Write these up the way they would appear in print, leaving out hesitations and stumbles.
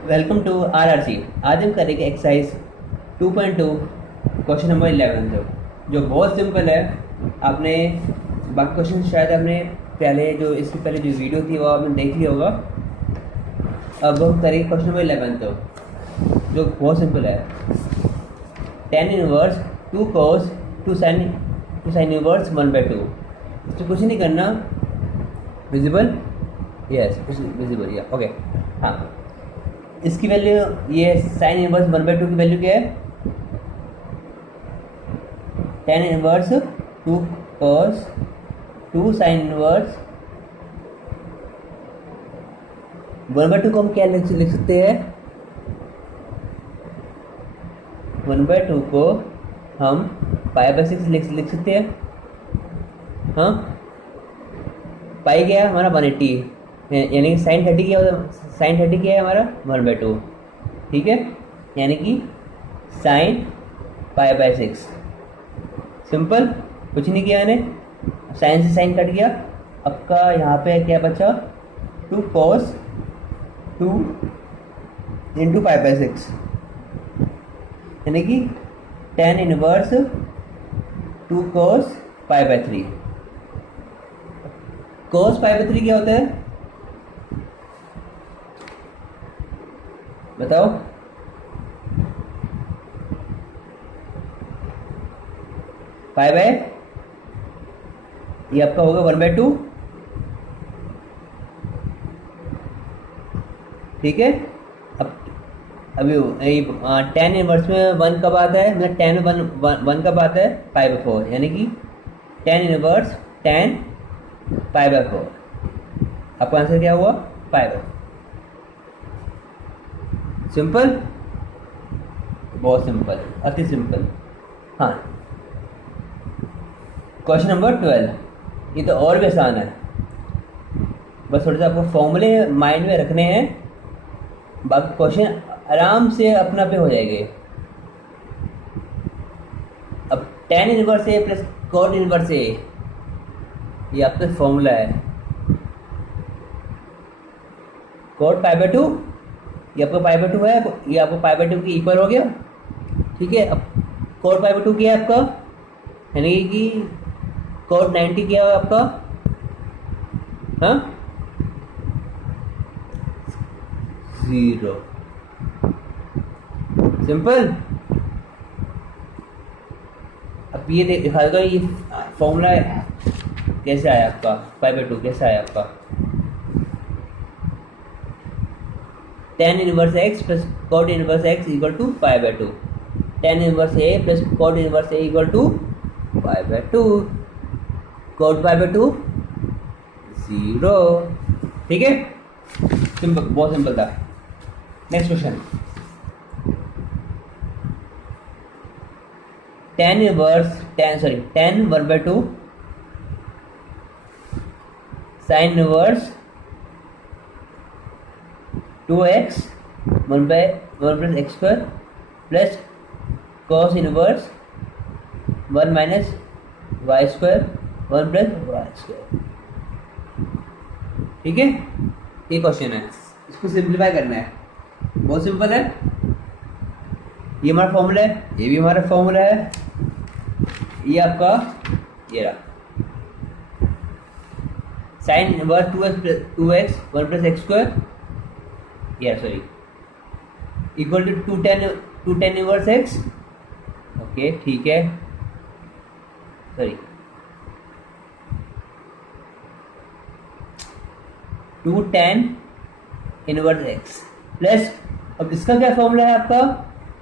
Welcome to RRC. आज हम करेंगे एक्सरसाइज 2.2 क्वेश्चन नंबर 11 जो बहुत सिंपल है। आपने बाकी क्वेश्चन शायद आपने पहले जो इससे पहले जो वीडियो थी वो आपने देख लिया होगा। अब हम करेंगे क्वेश्चन नंबर 11 जो बहुत सिंपल है। tan inverse 2 cos 2 sin inverse 1/2। तो कुछ नहीं करना, विजिबल, यस विजिबल या ओके। हाँ, इसकी वैल्यू ये साइन इनवर्स 1/2 की वैल्यू क्या है? tan inverse 2 cos 2 sin inverse 1/2 को हम क्या लिख सकते हैं? 1/2 को हम π/6 लिख सकते हैं। हाँ, पाई क्या है हमारा 180, यानी कि साइन 30 क्या है हमारा 1/2। ठीक है, यानी कि साइन π/6। सिंपल, कुछ नहीं किया मैंने, साइन से साइन कट गया। आपका यहाँ पे क्या बचा? 2 cos 2 इंटू π/6, यानी कि tan इनवर्स 2 cos π/3। cos π/3 क्या होता है बताओ? ये आपका होगा 1/2। ठीक है, अब अभी tan इनवर्स में 1 कब आता है? मतलब tan में 1 कब आता है? π/4, यानी कि tan इनवर्स tan π/4। आपका आंसर क्या हुआ? π/4। सिंपल, बहुत सिंपल, अति सिंपल। हाँ, क्वेश्चन नंबर 12, ये तो और भी आसान है। बस थोड़ा सा आपको फॉर्मूले माइंड में रखने हैं, बाकी क्वेश्चन आराम से अपना पे हो जाएंगे। अब tan इनवर्स ए प्लस cot इनवर्स ए, ये आपका फॉर्मूला है। cot π/2, ये आपका π/2 है, ये आपको π/2 के इक्वल हो गया। ठीक है, अब cot π/2 क्या है आपका? यानी कि cot 90 क्या है आपका? हाँ, 0। सिंपल। अब ये दिखा दो, ये फॉर्मूला कैसे आया आपका? π/2 कैसे आया आपका? tan inverse x plus cot inverse x equal to π/2। tan inverse a plus cot inverse a equal to π/2। cot π/2 0। ठीक है, सिंपल, बहुत सिंपल था। Next question, tan 1/2 sin inverse 2x 1 + x² plus cos inverse 1 - y² 1 + y²। ठीक है, ये question है, इसको simplify करना है। बहुत सिंपल है। ये हमारा फॉर्मूला है, ये भी हमारा फॉर्मूला है। ये आपका ये रहा, साइन इनवर्स 2x 1 + x², या sorry, equal to 2 tan inverse x। Okay, ठीक है, sorry 2 tan inverse x plus, अब इसका क्या फॉर्मूला है आपका?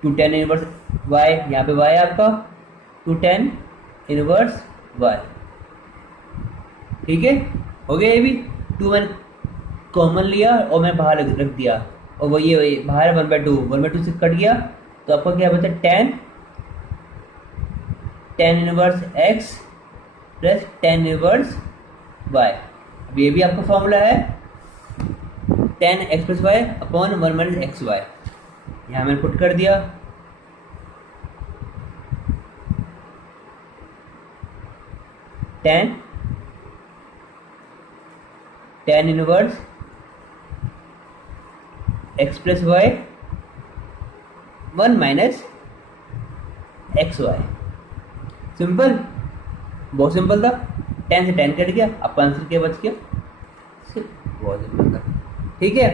2 tan इनवर्स y, यहाँ पे y है आपका 2 tan इनवर्स y। ठीक है, हो गया। ये भी 2 मैंने कॉमन लिया और मैं बाहर रख दिया, और वो ये बाहर 1/2 से कट गया, तो आपका क्या बचा? tan inverse x plus tan inverse y। अब ये भी आपका फॉर्मूला है tan x + y upon 1 - xy। यहाँ मैंने पुट कर दिया। tan inverse x plus y 1 minus x y. Simple, बहुत सिंपल था। 10 से 10 कट गया, आपका आंसर क्या बच गया? बहुत सिंपल था। ठीक है,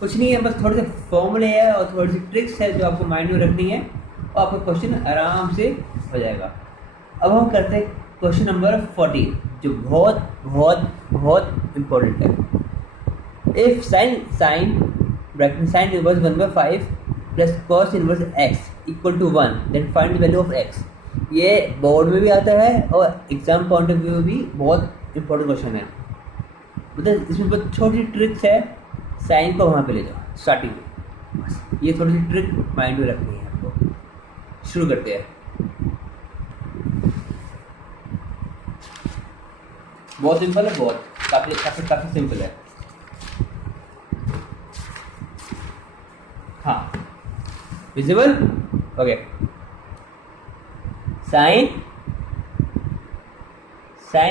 कुछ नहीं है, बस थोड़े से फॉर्मूले है और थोड़ी सी ट्रिक्स है जो आपको माइंड में रखनी है और आपका क्वेश्चन आराम से हो जाएगा। अब हम करते हैं क्वेश्चन नंबर 14, जो बहुत बहुत बहुत इम्पोर्टेंट है। If sine bracket sine inverse 1/5 plus cos inverse x equal to 1, then find the value of x। ये बोर्ड में भी आता है और एग्जाम पॉइंट ऑफ व्यू में भी बहुत इंपॉर्टेंट क्वेश्चन है। मतलब इसमें बहुत छोटी ट्रिक्स है, साइन को वहाँ पे ले जाओ स्टार्टिंग में, बस ये थोड़ी सी ट्रिक माइंड में रखनी है आपको। शुरू करते हैं। बहुत सिंपल है, बहुत काफ़ी काफ़ी काफ़ी सिंपल है। हाँ, visible? Okay. Sine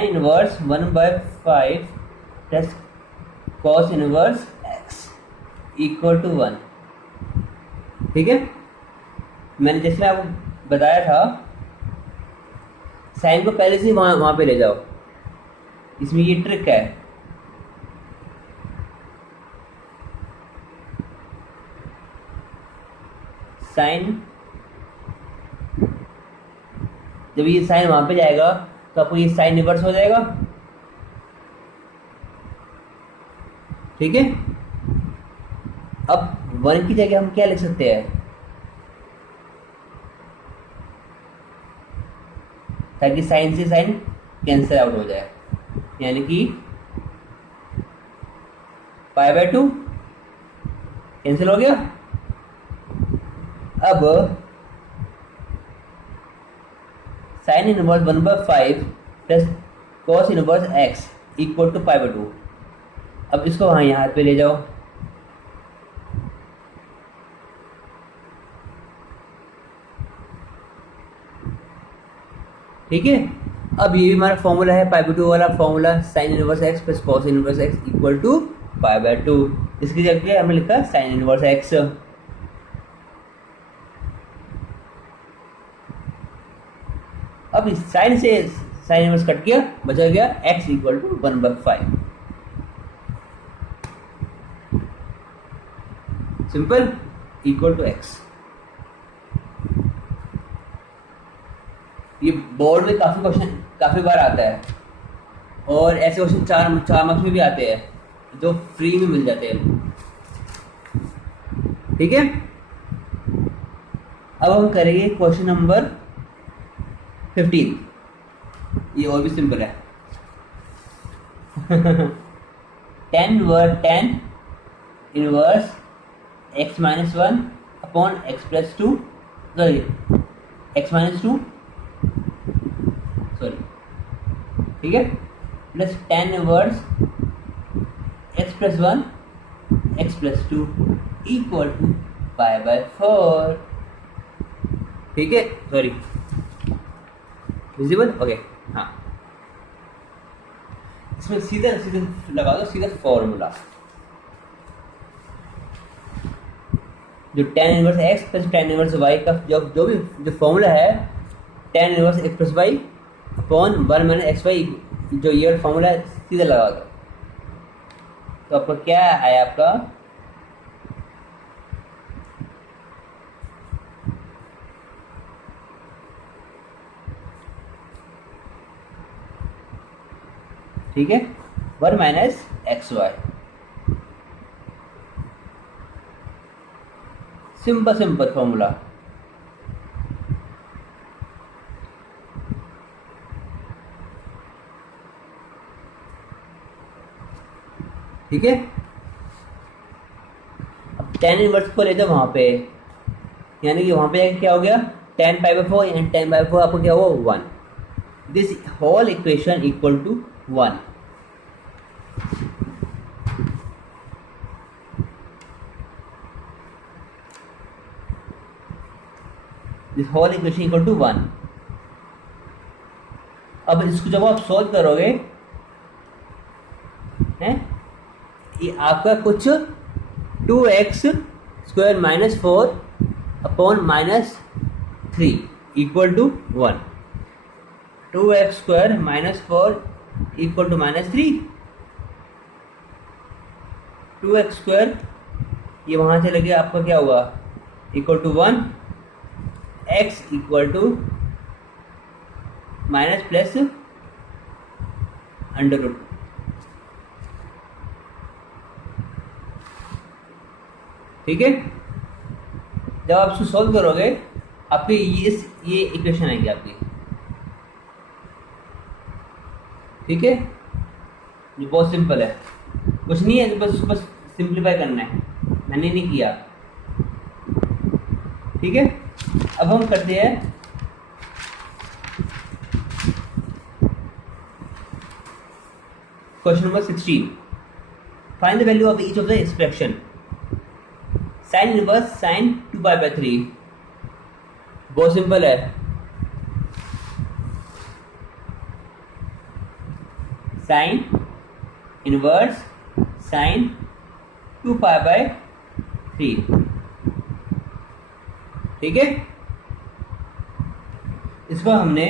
inverse 1/5 plus cos inverse x equal to 1। ठीक है, मैंने जैसे आपको बताया था, साइन को पहले से वहाँ पे ले जाओ। इसमें ये ट्रिक है। साइन, जब ये साइन वहां पे जाएगा तो आपको ये साइन रिवर्स हो जाएगा। ठीक है, अब 1 की जगह हम क्या लिख सकते हैं, ताकि साइन से साइन कैंसिल आउट हो जाए, यानी कि π/2 कैंसिल हो गया। अब sine inverse 1/5 plus cos inverse x equal to π/2। अब इसको वहाँ यहाँ पे ले जाओ। ठीक है, अब ये भी हमारा फॉर्मूला है, π/2 वाला formula, sine inverse x plus cos inverse x equal to π/2। इसकी जगह हमने लिखा साइन इनवर्स x। अब इस साइन से साइन इनवर्स कट गया, बचा गया x equal to 1/5। Simple, equal to x। ये बोर्ड में काफी क्वेश्चन काफी बार आता है और ऐसे क्वेश्चन चार मार्क्स में भी आते हैं जो फ्री में मिल जाते हैं। ठीक है, अब हम करेंगे क्वेश्चन नंबर 15। ये और भी सिंपल है। tan inverse x minus 1 upon x plus 2, sorry x minus 2, sorry, ठीक है, plus tan inverse x plus 1 x plus 2 equal to π/4। ठीक है, सॉरी, विजिबल? ओके। हाँ, इसमें सीधा सीधा लगा दो, सीधा फॉर्मूला, जो tan inverse x plus tan inverse y का जो फॉर्मूला है, tan inverse x plus y upon 1 minus x y, जो ये फॉर्मूला है, सीधा लगा दो। तो आपका क्या आया, आपका ठीक है, 1 minus x y. Simple formula. ठीक है, अब tan इनवर्स को ले जाओ वहां पे, यानी कि वहां पे क्या हो गया, tan π/4 एंड tan π/4 आपको क्या हुआ 1। This whole equation equal to 1। This whole equation equal to 1। अब इसको जब आप सॉल्व करोगे हैं, ये आपका कुछ 2x² minus 4/-3 equal to 1। 2x² minus 4 equal to -3। 2x² ये वहाँ चले गया, आपका क्या हुआ equal to 1। x equal to minus plus under root. ठीक है, जब आप इसको सॉल्व करोगे आपकी ये इक्वेशन आएगी आपकी। ठीक है, ये बहुत सिंपल है, कुछ नहीं है, बस सिंप्लीफाई करना है, मैंने नहीं किया। ठीक है, अब हम करते हैं question number 16। Find the value of each of the expression. Sine inverse sine 2π/3, बहुत सिंपल है। Sine inverse sine 2π/3। ठीक है, इसको हमने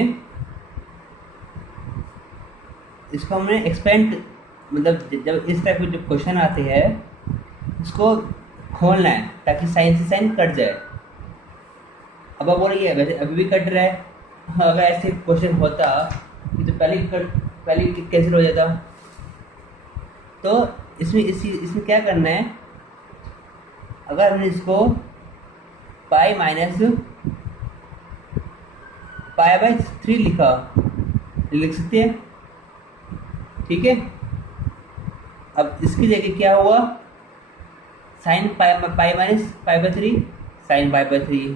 एक्सपेंड, मतलब जब इस टाइप के जो क्वेश्चन आते हैं इसको खोलना है ताकि साइन से साइन कट जाए। अब आप बोलिए वैसे अभी भी कट रहा है, अगर ऐसे क्वेश्चन होता कि तो पहले कैंसिल हो जाता। तो इसमें क्या करना है, अगर हमने इसको पाई माइनस π/3 लिख सकते हैं। ठीक है, अब इसकी जगह क्या हुआ, साइन पाई माइनस π/3 साइन π/3।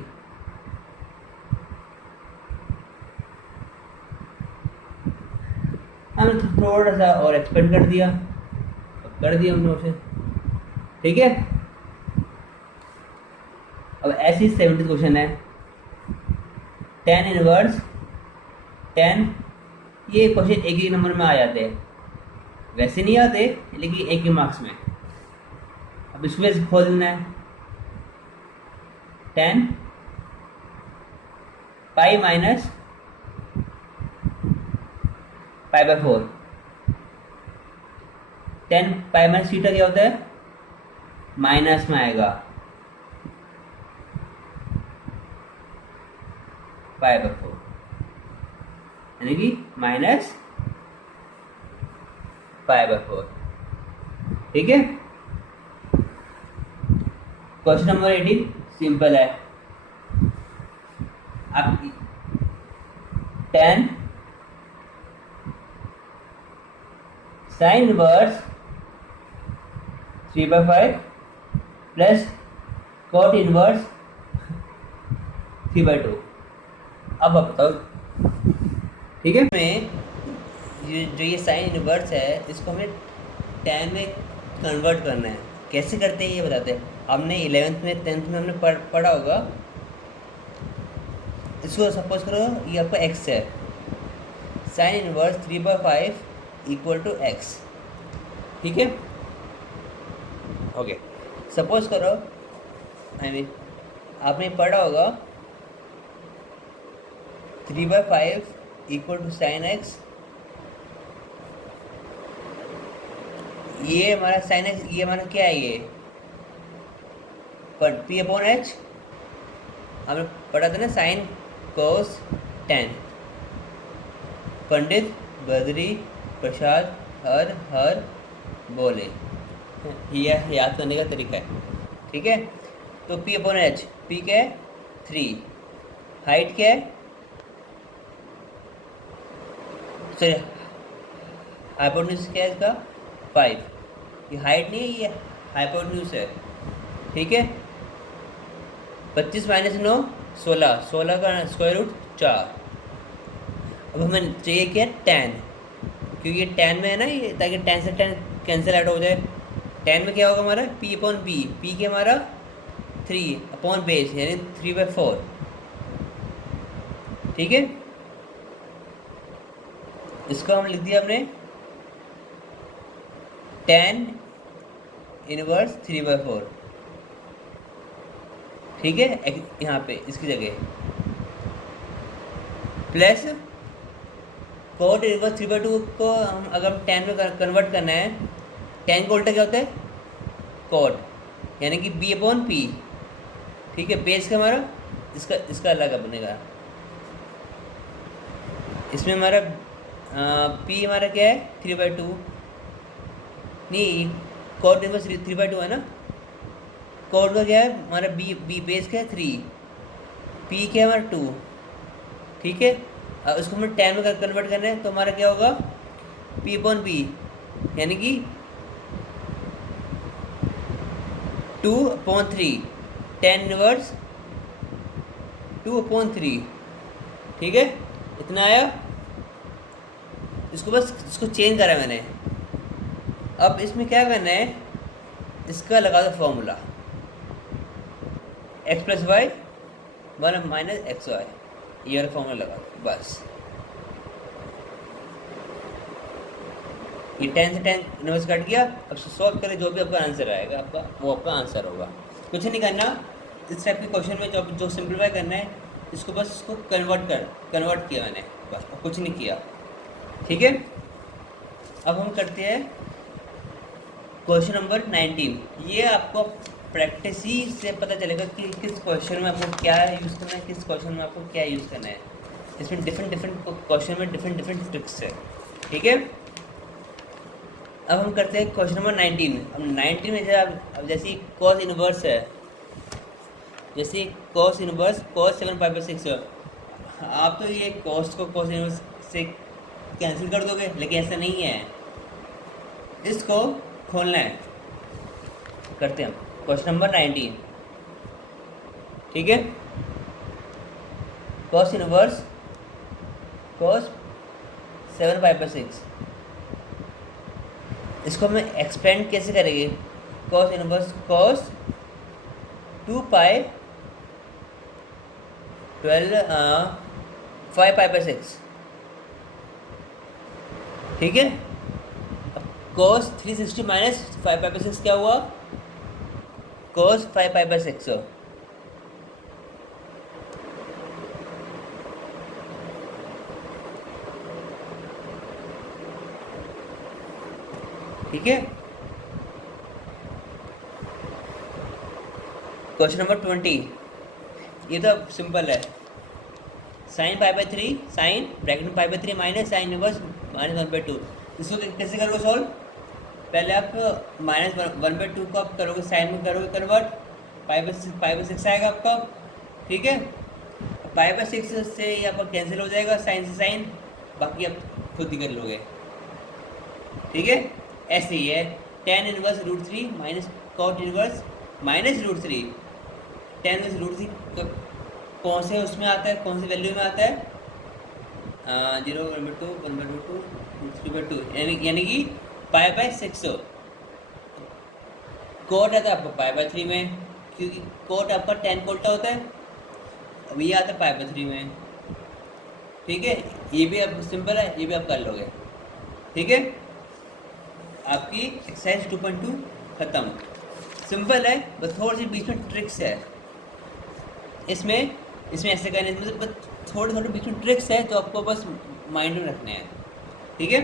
हमने थोड़ा सा और एक्सपेंड कर दिया हमने उसे। ठीक है, अब ऐसी 70 क्वेश्चन है। tan इनवर्स tan, ये क्वेश्चन एक ही नंबर में आ जाते हैं, वैसे नहीं आते लेकिन एक ही मार्क्स में। अब इसमें खोलना है tan pi minus π/4। tan pi minus theta क्या होता है, माइनस में आएगा π/4, यानी कि माइनस π/4। ठीक है, क्वेश्चन नंबर 18 सिंपल है। आप tan sine inverse 3/5 plus cot inverse 3/2। अब आप बताओ। ठीक है, में ये साइन इनवर्स है इसको हमें tan में कन्वर्ट करना है। कैसे करते हैं ये बताते हैं। हमने 11th में 10th में हमने पढ़ा होगा। इसको सपोज करो ये आपका x है, sine inverse 3/5 equal to x। ठीक है, ओके, सपोज करो आपने पढ़ा होगा 3/5 इक्वल टू साइन x। ये हमारा साइन x, ये हमारा क्या है, ये p/h। हमने पढ़ा था ना sine cos tan। Pandit Badri Prasad हर बोले, ये याद करने का तरीका है। ठीक है, तो p/h, p क्या है 3, हाइट क्या है, सॉरी हाइपोटेन्यूज क्या है इसका 5। ये हाइट नहीं है, ये हाइपोटेन्यूज है। ठीक है, 25 माइनस 9 16, 16 का स्क्वायर रूट 4। अब हमें चाहिए क्या tan, क्योंकि ये tan में है ना, ये ताकि tan से tan कैंसिल आउट हो जाए। tan में क्या होगा हमारा p/b, p के हमारा 3/base यानी 3/4। ठीक है, इसको हम लिख दिया हमने tan इनवर्स 3/4। ठीक है, यहाँ पे इसकी जगह प्लस कोट इनवर्स 3/2 को हम अगर हम टेन में कन्वर्ट करना है, टेन का उल्टा क्या होता है कोट, यानी कि बी अपॉन पी। ठीक है, बेस का हमारा इसका इसका अलग बनेगा। इसमें हमारा पी हमारा क्या है 3/2, नहीं कोट इनवर्स 3/2 है ना, कोट का क्या है हमारा बी बी बेस का है 3, पी क्या है हमारा 2। ठीक है, अब इसको हमें टेन में कन्वर्ट करना है तो हमारा क्या होगा पी अपॉन बी, यानी कि 2/3, टेन इनवर्स 2/3। ठीक है, इतना आया। इसको बस इसको चेंज करा मैंने। अब इसमें क्या करना है, इसका लगा दो formula x plus y 1 minus x y, ये वाला फॉर्मूला लगा दो बस। ये 10 से 10 इनवर्स कट गया। अब सॉल्व करें, जो भी आपका आंसर आएगा आपका वो आपका आंसर होगा। कुछ नहीं करना इस टाइप के क्वेश्चन में, जो सिंप्लीफाई करना है इसको बस इसको कन्वर्ट किया मैंने, बस कुछ नहीं किया। ठीक है, अब हम करते हैं क्वेश्चन नंबर 19। ये आपको प्रैक्टिस ही से पता चलेगा कि किस क्वेश्चन में आपको क्या यूज़ करना है, किस क्वेश्चन में आपको क्या यूज़ करना है। इसमें डिफरेंट क्वेश्चन में डिफरेंट ट्रिक्स है। ठीक है, अब हम करते हैं क्वेश्चन नंबर 19। अब 19 में अब जैसे कॉस इनवर्स है, जैसे कॉस इनवर्स cos 7π/6, आप तो ये कॉस को कॉस इनवर्स से कैंसिल कर दोगे, लेकिन ऐसा नहीं है, इसको खोलना है। करते हैं क्वेश्चन नंबर 19। ठीक है, कॉस इनवर्स cos 7π/6, इसको हमें एक्सपेंड कैसे करेंगे, कॉस इनवर्स cos 2π 5π/6। ठीक है, अब cos 360 माइनस 5π/6 क्या हुआ, cos 5π/6। ठीक है, क्वेश्चन नंबर 20, ये तो सिंपल है। साइन π/3, साइन ब्रैकेट में π/3 माइनस साइन इनवर्स -1/2। इसको कैसे करोगे सॉल्व, पहले आप -1/2 को आप करोगे साइन में करोगे कन्वर्ट, π/6 आएगा आपका। ठीक है, π/6 से ये आपका कैंसिल हो जाएगा, साइन से साइन, बाकी आप खुद ही कर लोगे। ठीक है, ऐसे ही है tan inverse √3 minus cot inverse minus √3। tan inverse √3 कौन से उसमें आता है, कौन सी वैल्यू में आता है, 0 1/2 1/2 3/2, यानी कि π/6। कोट आता है आपका π/3 में, क्योंकि कोट आपका tan को उल्टा होता है। अब ये आता है π/3 में। ठीक है, ये भी अब सिंपल है, ये भी आप कर लोगे। ठीक है, आपकी एक्सरसाइज 2.2 खत्म। सिंपल है, बस थोड़ी सी बीच में ट्रिक्स है। इसमें ऐसे करने में बस थोड़े बीच में ट्रिक्स है, तो आपको बस माइंड में रखने हैं। ठीक है।